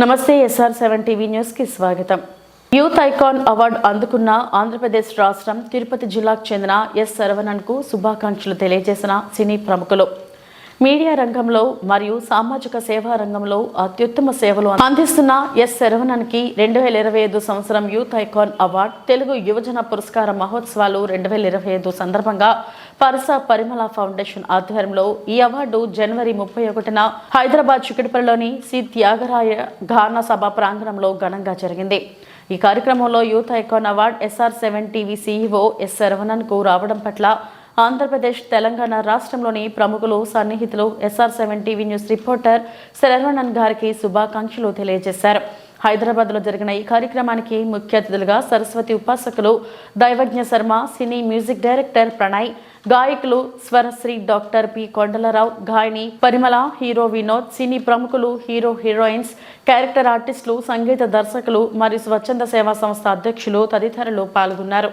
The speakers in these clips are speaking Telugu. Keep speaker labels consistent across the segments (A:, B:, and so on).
A: నమస్తే ఎస్ఆర్ సెవెన్ టీవీ న్యూస్కి స్వాగతం. యూత్ ఐకాన్ అవార్డు అందుకున్న ఆంధ్రప్రదేశ్ రాష్ట్రం తిరుపతి జిల్లాకు చెందిన ఎస్ శరవణన్కు శుభాకాంక్షలు తెలియజేసిన సినీ ప్రముఖులు. మీడియా రంగంలో మరియు సామాజిక సేవా రంగంలో అత్యుత్తమ సేవలు అందిస్తున్న ఎస్ శరవణన్కి రెండు వేల ఇరవై ఐదు సంవత్సరం యూత్ ఐకాన్ అవార్డు తెలుగు యువజన పురస్కార మహోత్సవాలు రెండు వేల ఇరవై ఐదు సందర్భంగా పరస పరిమళ ఫౌండేషన్ ఆధ్వర్యంలో ఈ అవార్డు జనవరి ముప్పై ఒకటిన హైదరాబాద్ చికిటిపల్లిలోని సి త్యాగరాయ గాన సభ ప్రాంగణంలో ఘనంగా జరిగింది. ఈ కార్యక్రమంలో youth icon award SR seven TV CEO S శరవణన్కు రావడం పట్ల ఆంధ్రప్రదేశ్ తెలంగాణ రాష్ట్రంలోని ప్రముఖులు సన్నిహితులు SR seven TV news reporter Saravanan గారికి శుభాకాంక్షలు తెలియజేశారు. హైదరాబాద్లో జరిగిన ఈ కార్యక్రమానికి ముఖ్య అతిథులుగా సరస్వతి ఉపాసకులు Daivagna Sharma cine music director Pranay గాయకులు స్వరశ్రీ డాక్టర్ పి. కొండలరావు గాయని పరిమళ హీరో వినోద్ సినీ ప్రముఖులు హీరో హీరోయిన్స్ క్యారెక్టర్ ఆర్టిస్టులు సంగీత దర్శకులు మరియు స్వచ్ఛంద సేవా సంస్థ అధ్యక్షులు తదితరులు పాల్గొన్నారు.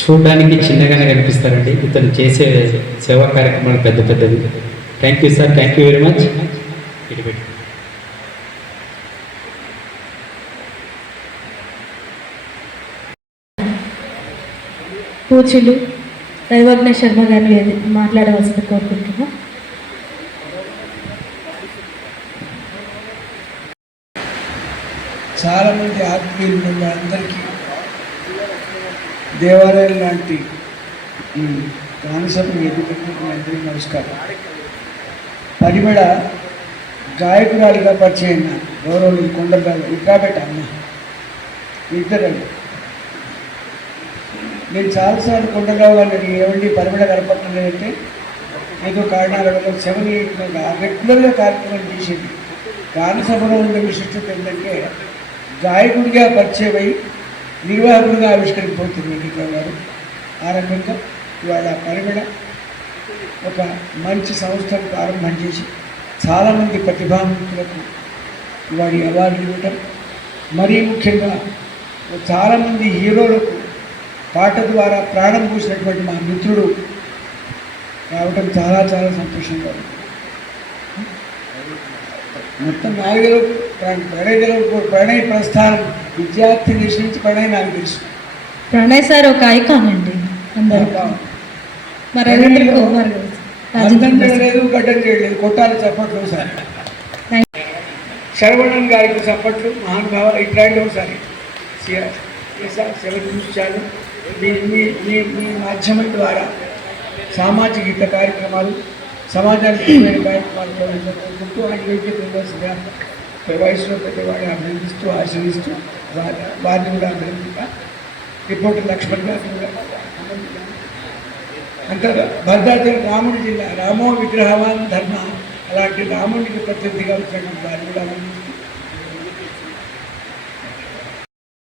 B: చూడడానికి చిన్నగానే కనిపిస్తారండి. ఇతను చేసే సేవా కార్యక్రమాలు పెద్ద పెద్దవి. Thank you sir thank you very much ఇటు
C: కూచులు దైవజ్ఞ శర్మ గారిని మాట్లాడవలసింది కోరుకుంటున్నాం.
D: చాలామంది ఆత్మీయులు ఉన్న అందరికీ దేవాలయం లాంటి ఈ కాన్సెప్ట్ ఎదుర్కొంటున్న అందరికీ నమస్కారం. పరిమళ గాయకురాలుగా పరిచయం గౌరవ కొండగారు ఇట్రాబెట్ట అమ్మ. ఇద్దరండి. నేను చాలాసార్లు కొండరావు గారిని ఏమండి పరిమళ కనపడలేదంటే ఏదో కారణాల వల్ల సెవెన్ ఎయిట్ రెగ్యులర్గా కార్యక్రమం చేసేది. గానసభలో ఉన్న విశిష్టత ఏంటంటే గాయకుడిగా పరిచయమై నిర్వాహకుడిగా ఆవిష్కరించబోతుంది వెంకట్రావు గారు. ఆ రకంగా ఇవాళ పరిమళ ఒక మంచి సంస్థను ప్రారంభం చేసి చాలామంది ప్రతిభావంతులకు వాడి అవార్డులు ఇవ్వటం. మరీ ముఖ్యంగా చాలామంది హీరోలకు పాట ద్వారా ప్రాణం పూసినటువంటి మా మిత్రుడు రావటం చాలా చాలా సంతోషంగా ఉంది. మొత్తం ప్రణయ్ గెలవ ప్రణయ్ ప్రస్థానం. విద్యార్థి దశ నుంచి ప్రణయ్ నాకు తెలుసు.
C: ప్రణయ్ సార్ ఒక ఐకాన్ అండి. అందరూ మరి రవీంద్ర కుమార్ గారు
D: అర్థం చేయలేదు గడ్డం చేయలేదు కొట్టాలి చప్పట్లు సార్ శరవణన్ గారికి చప్పట్లు మహానుభావ ఇట్లాంటి ఒకసారి. సార్ సెలవు చూపించాను మీ మీ మీ మీ మాధ్యమం ద్వారా సామాజిక హిత కార్యక్రమాలు సమాజానికి కార్యక్రమాలు కోరుకుంటూ ఆయన యోగ్యత వయసులో పెద్దవాడిని అభినందిస్తూ ఆశ్రయిస్తూ వారిని కూడా అభినందిస్తా. రిపోర్టర్ లక్ష్మణ్ గారిని కూడా అంత భద్రాచలం రాముడి జిల్లా రామో విగ్రహవాన్ ధర్మ అలాంటి రాముడికి ప్రత్యర్థిగా వచ్చిన వారిని కూడా అభినందిస్తూ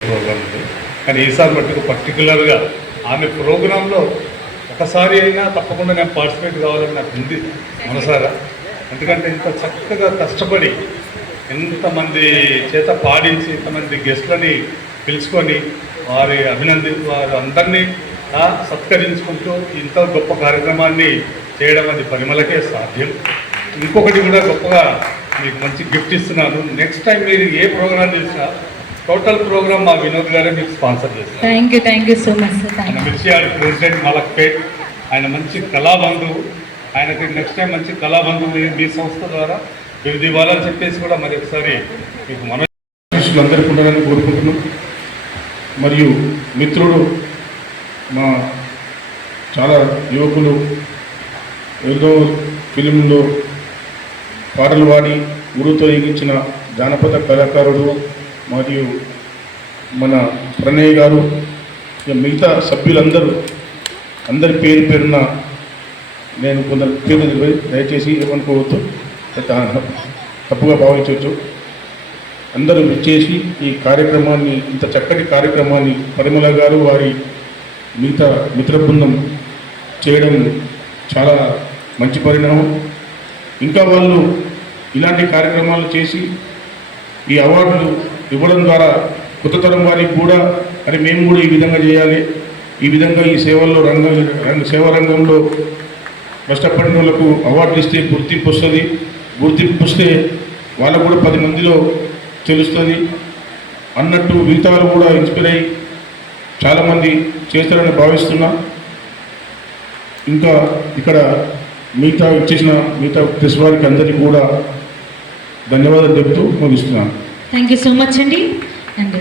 E: ప్రోగ్రామ్ ఉంది కానీ ఈసారి మట్టుకు పర్టికులర్గా ఆమె ప్రోగ్రాంలో ఒకసారి అయినా తప్పకుండా నేను పార్టిసిపేట్ కావాలని నాకు ఉంది మనసారా. ఎందుకంటే ఇంత చక్కగా కష్టపడి ఎంతమంది చేత పాడించి ఇంతమంది గెస్ట్లని పిలుచుకొని వారి అభినంది వారు అందరినీ సత్కరించుకుంటూ ఇంత గొప్ప కార్యక్రమాన్ని చేయడం అది పరిమళకే సాధ్యం. ఇంకొకటి కూడా గొప్పగా మీకు మంచి గిఫ్ట్ ఇస్తున్నాను. నెక్స్ట్ టైం మీరు ఏ ప్రోగ్రాం చేసినా టోటల్ ప్రోగ్రామ్ మా వినోద్ గారే మీకు స్పాన్సర్ చేస్తారు
C: thank you thank you so much
E: ఆయన మిర్చియాడి ప్రెసిడెంట్ మలక్పేట్. ఆయన మంచి కళాబంధువు. ఆయనకి నెక్స్ట్ టైం మంచి కళాబంధువు మీ- మీ సంస్థ ద్వారా వివిధ ఇవ్వాలని చెప్పేసి కూడా మరి ఒకసారి మీకు మన శిష్యులందరికీ ఉండాలని కోరుకుంటున్నాం. మరియు మిత్రుడు మా చాలా యువకులు ఏదో ఫిలింలో పాటలు పాడి ఊరుతో ఎగించిన జానపద కళాకారుడు మరియు మన ప్రణయ్ గారు ఇక మిగతా సభ్యులందరూ అందరి పేరు పేరున నేను కొందరు పేరు దయచేసి ఏమనుకోవద్దు. తప్పుగా భావించవచ్చు అందరూ విచ్చేసి ఈ కార్యక్రమాన్ని ఇంత చక్కటి కార్యక్రమాన్ని పరిమళ గారు వారి మిగతా మిత్ర బృందం చేయడం చాలా మంచి పరిణామం. ఇంకా వాళ్ళు ఇలాంటి కార్యక్రమాలు చేసి ఈ అవార్డులు ఇవ్వడం ద్వారా కొత్త తరం వారికి కూడా అరే మేము కూడా ఈ విధంగా చేయాలి. ఈ విధంగా ఈ సేవల్లో రంగ సేవా రంగంలో కష్టపడిన వాళ్ళకు అవార్డులు ఇస్తే గుర్తింపు వస్తుంది. గుర్తింపు వస్తే వాళ్ళకు కూడా పది మందిలో తెలుస్తుంది. అన్నట్టు మిగతా వాళ్ళు కూడా ఇన్స్పైర్ అయ్యి చాలామంది చేస్తారని భావిస్తున్నా. ఇంకా ఇక్కడ మిగతా ఇచ్చేసిన మిగతా ప్రెస్ వారికి అందరికీ కూడా ధన్యవాదాలు చెప్తూ ముగిస్తున్నాను.
C: థ్యాంక్ యూ సో మచ్ అండి అండ్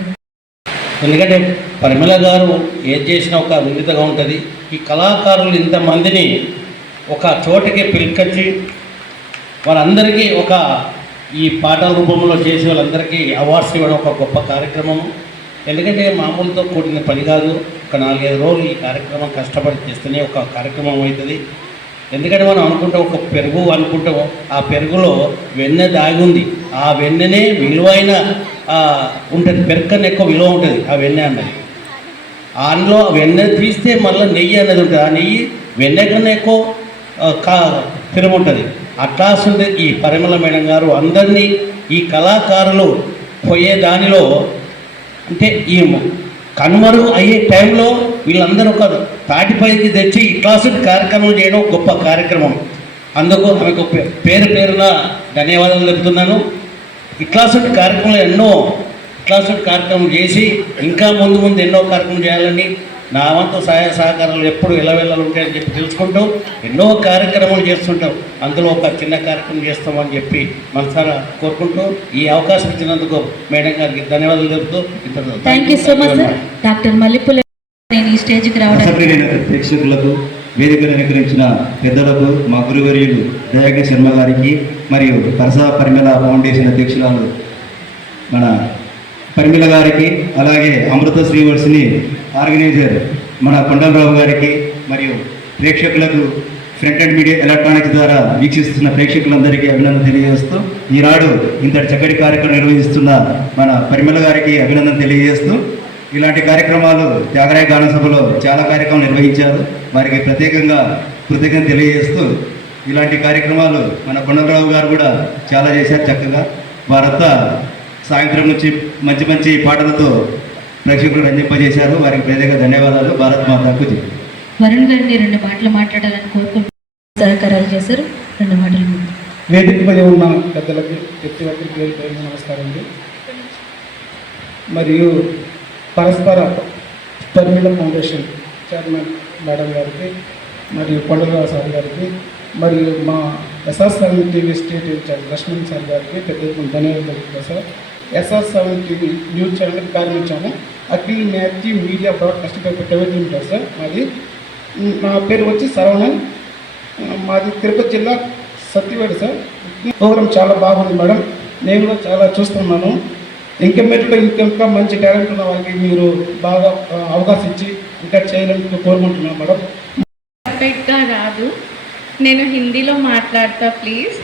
F: ఎందుకంటే పరిమళ గారు ఏది చేసినా ఒక వివిధగా ఉంటుంది. ఈ కళాకారులు ఇంతమందిని ఒక చోటకి పిలికొచ్చి వాళ్ళందరికీ ఒక ఈ పాటల రూపంలో చేసే వాళ్ళందరికీ అవార్డ్స్ ఇవ్వడం ఒక గొప్ప కార్యక్రమం ఎందుకంటే మామూలుతో కూడిన పని కాదు. ఒక నాలుగైదు రోజులు ఈ కార్యక్రమం కష్టపడి చేస్తేనే ఒక కార్యక్రమం అవుతుంది. ఎందుకంటే మనం అనుకుంటాం ఒక పెరుగు అనుకుంటాం ఆ పెరుగులో వెన్నె దాగి ఉంది ఆ వెన్నెనే విలువైన ఉంటుంది పెరుగు కన్నా ఎక్కువ విలువ ఉంటుంది ఆ వెన్నె అన్నది. అందులో వెన్నె తీస్తే మళ్ళీ నెయ్యి అనేది ఉంటుంది. ఆ నెయ్యి వెన్నె కన్నా ఎక్కువ కా తిరుగు ఉంటుంది. అట్లా ఉంటుంది ఈ పరిమళ మేడం గారు అందరినీ ఈ కళాకారులు పోయే దానిలో అంటే ఈ కనుమరుగు అయ్యే టైంలో వీళ్ళందరూ ఒక తాటిపైకి తెచ్చి ఇట్లాంటి కార్యక్రమం చేయడం గొప్ప కార్యక్రమం. అందుకు ఆమెకు పేరు పేరున ధన్యవాదాలు చెప్తున్నాను ఇట్లాంటి కార్యక్రమాలు ఎన్నో ఇట్లాంటి కార్యక్రమం చేసి ఇంకా ముందు ముందు ఎన్నో కార్యక్రమం చేయాలని నా వంతు సహాయ సహకారాలు ఎప్పుడు ఎలవెల్లలు ఉంటాయని చెప్పి తెలుసుకుంటూ ఎన్నో కార్యక్రమాలు చేస్తుంటాం. అందులో ఒక చిన్న కార్యక్రమం చేస్తామని చెప్పి మనసారా కోరుకుంటూ ఈ అవకాశం ఇచ్చినందుకు మేడం గారికి ధన్యవాదాలు ఇతరులు
C: thank you so much doctor మల్లెపూల నేను ఈ స్టేజ్కి
G: ప్రేక్షకులకు వేదికను అనుకరించిన పెద్దలకు మా గురువర్యులు దయాగ శర్మ గారికి మరియు పరసా పరిమళ ఫౌండేషన్ అధ్యక్షురాలు మన పరిమళ గారికి అలాగే అమృత శ్రీవర్సిని ఆర్గనైజర్ మన కొండలరావు గారికి మరియు ప్రేక్షకులకు ఫ్రంట్ అండ్ మీడియా ఎలక్ట్రానిక్స్ ద్వారా వీక్షిస్తున్న ప్రేక్షకులందరికీ అభినందన తెలియజేస్తూ ఈనాడు ఇంతటి చక్కటి కార్యక్రమం నిర్వహిస్తున్న మన పరిమళ గారికి అభినందన తెలియజేస్తూ ఇలాంటి కార్యక్రమాలు త్యాగరాయ గాన సభలో చాలా కార్యక్రమాలు నిర్వహించారు. వారికి ప్రత్యేకంగా కృతజ్ఞత తెలియజేస్తూ ఇలాంటి కార్యక్రమాలు మన కొండలరావు గారు కూడా చాలా చేశారు చక్కగా. వారంతా సాయంత్రం నుంచి మంచి మంచి పాటలతో ప్రేక్షకులు రంజింపజేశారు వారికి ప్రత్యేక ధన్యవాదాలు. భారత్ మాతాకు
C: వరుణ్ గారిని రెండు మాటలు మాట్లాడాలని కోరుకుంటున్నాను సహకారాలు చేశారు. రెండు మాటలు ముందు
D: వేదిక పై ఉన్న పెద్దలకి ప్రతి ఒక్కరికి నమస్కారం అండి. మరియు పరస్పర టర్మినల్ ఫౌండేషన్ చైర్మన్ మేడం గారికి మరియు కొండలరావు సార్ గారికి మరియు మా SR seven TV state in-charge Laxman sir గారికి పెద్ద ధన్యవాదాలు sir. SR seven TV news channel ప్రారంభించాము Akhil Matthew media broadcast private limited sir మాది. నా పేరు వచ్చి సరవణన్. మాది తిరుపతి జిల్లా సత్యవేడు సార్. ప్రోగ్రామ్ చాలా బాగుంది మేడం. నేను కూడా చాలా చూస్తున్నాను. ఇంకా మెట్లో ఇంకా ఇంకా మంచి టాలెంట్ ఉన్న వాళ్ళకి మీరు బాగా ఆ, అవకాశం ఇచ్చి ఇంకా చేయాలని కోరుకుంటున్నాను మేడం
H: పర్ఫెక్ట్గా రాదు నేను హిందీలో మాట్లాడతా प्लीज़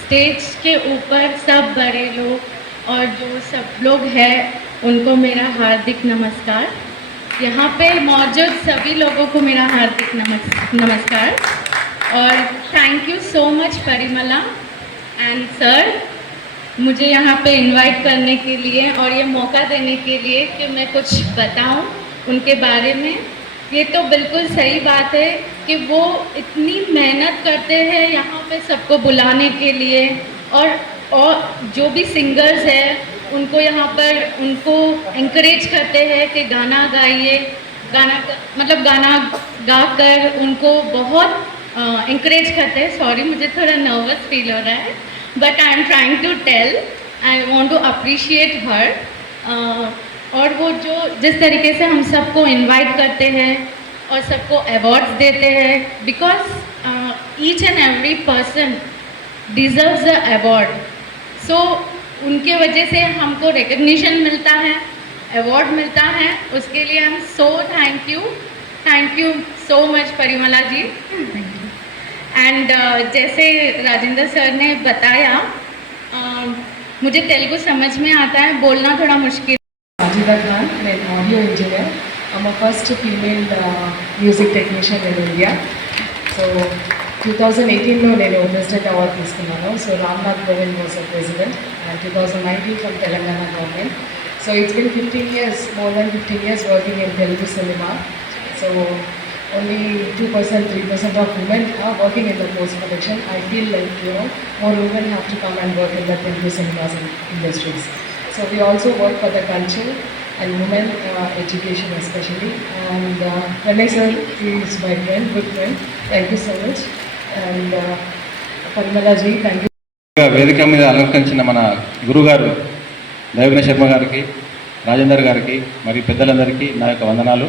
H: स्टेज के ऊपर सब बड़े लोग और जो सब लोग हैं उनको मेरा हार्दिक नमस्कार यहाँ पे मौजूद सभी लोगों को मेरा हार्दिक नमस नमस्कार और thank you so much Parimala and sir मुझे यहाँ पे इनवाइट करने के लिए और ये मौका देने के लिए कि मैं कुछ बताऊँ उनके बारे में। ये तो बिल्कुल सही बात है कि वो इतनी मेहनत करते हैं यहाँ पे सबको बुलाने के लिए और और जो भी सिंगर्स हैं, उनको यहाँ पर उनको इंकरेज करते हैं कि गाना गाइए। गाना मतलब गाना गा कर उनको बहुत इंकरेज करते हैं। सॉरी मुझे थोड़ा नर्वस फील हो रहा है। But I am trying to tell I want to appreciate her और वो जो जिस तरीके से हम सबको इनवाइट करते हैं और सबको अवार्ड्स देते हैं because each and every person deserves the award so उनके वजह से हमको रिकग्निशन मिलता है अवार्ड मिलता है, उसके लिए हम so thank you thank you so much Parimala ji and जैसे राजेंद्र सर ने बताया uh, मुझे तेलुगु समझ में आता है बोलना थोड़ा मुश्किल
I: Ajita Khan, నేను audio engineer I'm a first female uh, music technician in India. So two thousand ఎయిటీన్లో నేను ప్రెసిడెంట్ అవార్డు తీసుకున్నాను so Ramnath Kovind was a president and two thousand nineteen from Telangana government so it's been fifteen years more than fifteen years working in Telugu cinema so only 2%, 3% of women are working in the post production. I feel like, you know, more women have to come and work in the Telugu cinemas and industries. So we also work for the culture and women uh, education especially. And uh, Pranay sir is my friend, good friend. Thank you so much. And uh, Parimala ji, thank you.
J: వేదిక మీద అలంకరించిన మన గురుగారు దైవజ్ఞ శర్మ గారికి రాజేందర్ గారికి మరియు పెద్దలందరికీ నా యొక్క వందనాలు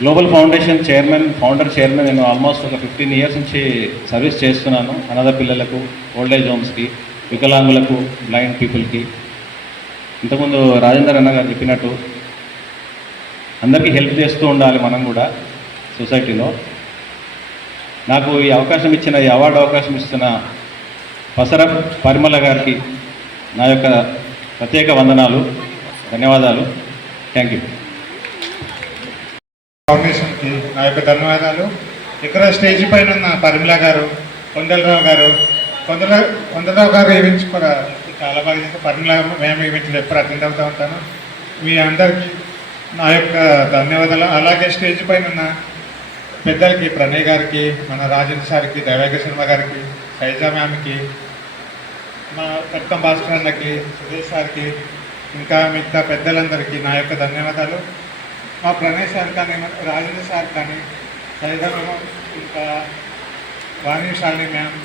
J: global foundation chairman founder chairman నేను ఆల్మోస్ట్ ఒక ఫిఫ్టీన్ ఇయర్స్ నుంచి సర్వీస్ చేస్తున్నాను. అనాథ పిల్లలకు ఓల్డ్ ఏజ్ హోమ్స్కి వికలాంగులకు బ్లైండ్ పీపుల్కి ఇంతకుముందు రాజేందర్ అన్న గారు చెప్పినట్టు అందరికీ హెల్ప్ చేస్తూ ఉండాలి మనం కూడా సొసైటీలో నాకు ఈ అవకాశం ఇచ్చిన ఈ అవార్డు అవకాశం ఇస్తున్న పసర పరిమళ గారికి నా యొక్క ప్రత్యేక వందనాలు ధన్యవాదాలు. థ్యాంక్ యూ
K: ఫౌండేషన్కి నా యొక్క ధన్యవాదాలు. ఇక్కడ స్టేజ్ పైన ఉన్న పరిమళ గారు కొండలరావు గారు కొండల కొండలరావు గారు ఈవెంట్స్ కూడా చాలా బాగా చేస్తారు పరిమళ మేము ఈవెంట్లు ఎప్పుడు అటెండ్ అవుతూ ఉంటాను. మీ అందరికీ నా యొక్క ధన్యవాదాలు. అలాగే స్టేజ్ పైన ఉన్న పెద్దలకి ప్రణయ్ గారికి మన రాజేంద్ర సార్కి దైవాగ శర్మ గారికి సైజా మ్యామ్కి మా పెద్ద భాస్కర్ అన్నకి సురేష్ సార్కి ఇంకా మిగతా పెద్దలందరికీ నా యొక్క ధన్యవాదాలు. మా ప్రణయ్ సార్ కానీ రాజేంద్ర సార్ కానీ సైదా ఇంకా వాణి శాలిని మ్యామ్